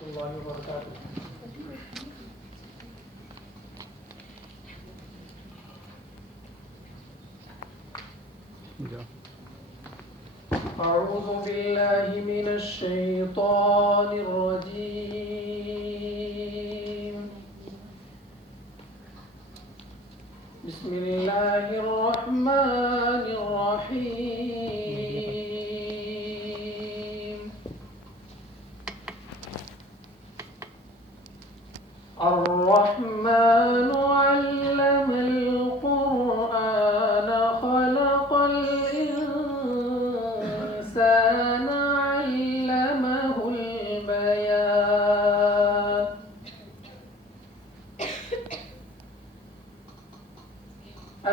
الله وبركاته. أعوذ بالله من الشيطان الرجيم. بسم الله الرحمن الرحيم. الرحمن علم القرآن خلق الإنسان علمه البيان.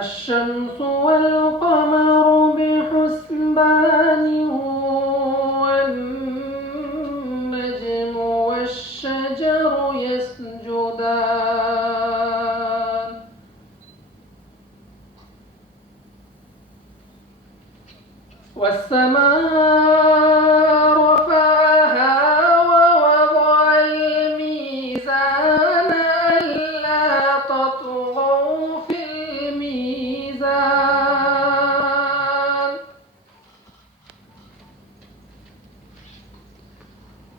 الشمس والقمر بحسبان والنجم والشجر يسجدان. والسماء رفعها ووضع الميزان ألا تطغوا في الميزان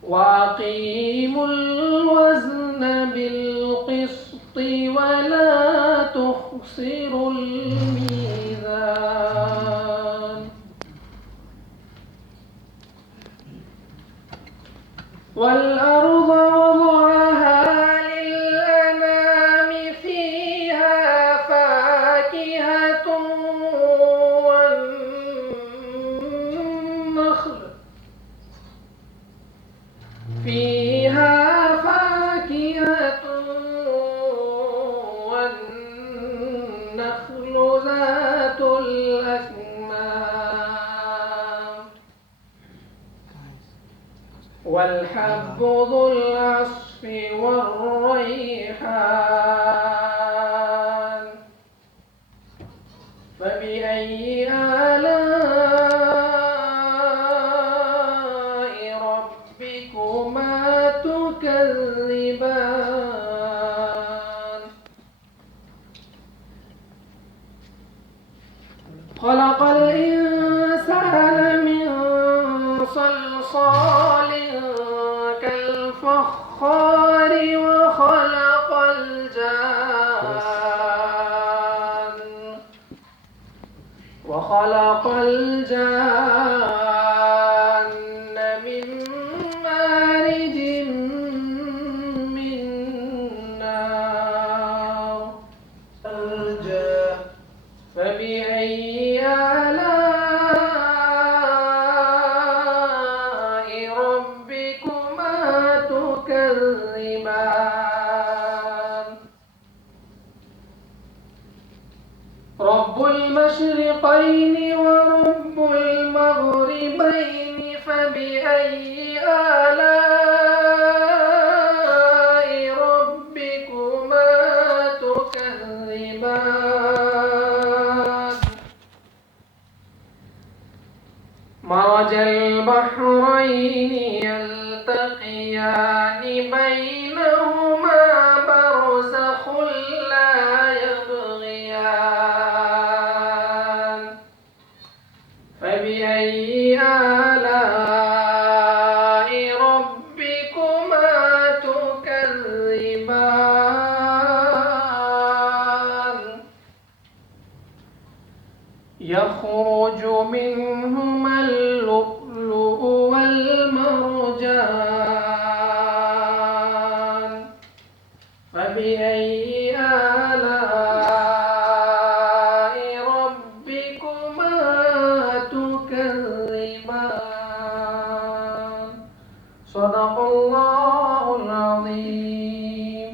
وأقيموا الوزن بالقسط ولا تخسروا الميزان. والأرض وضعها للأنام فيها فاكهة والنخل ذات الأكمام والحب ذو العصف والريحان. فبأي آلاء ربكما تكذبان. خلق الإنسان من صلصال كالفخار وخلق الجان من مارج من نار. فبأي آلاء ربكما تكذبان. رب المشرقين ورب المغربين فبأي آلاء ربكما تكذبان. مرج البحرين يلتقيان بينهما برزخ لا يبغيان. فبأي آلاء ربكما تكذبان. يخرج منهما اللؤلؤ والمرجان. فبأي آلاء ربكما تكذبان. صدق الله العظيم.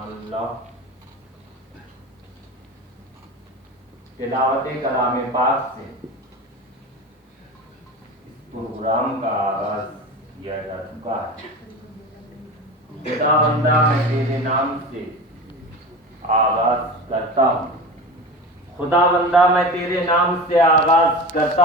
अल्लाह तिलावत कलाम पाक से इस प्रोग्राम का आगाज किया जा चुका है। खुदा बंदा मैं तेरे नाम से आगाज करता हूँ। खुदा बंदा मैं तेरे नाम से आगाज करता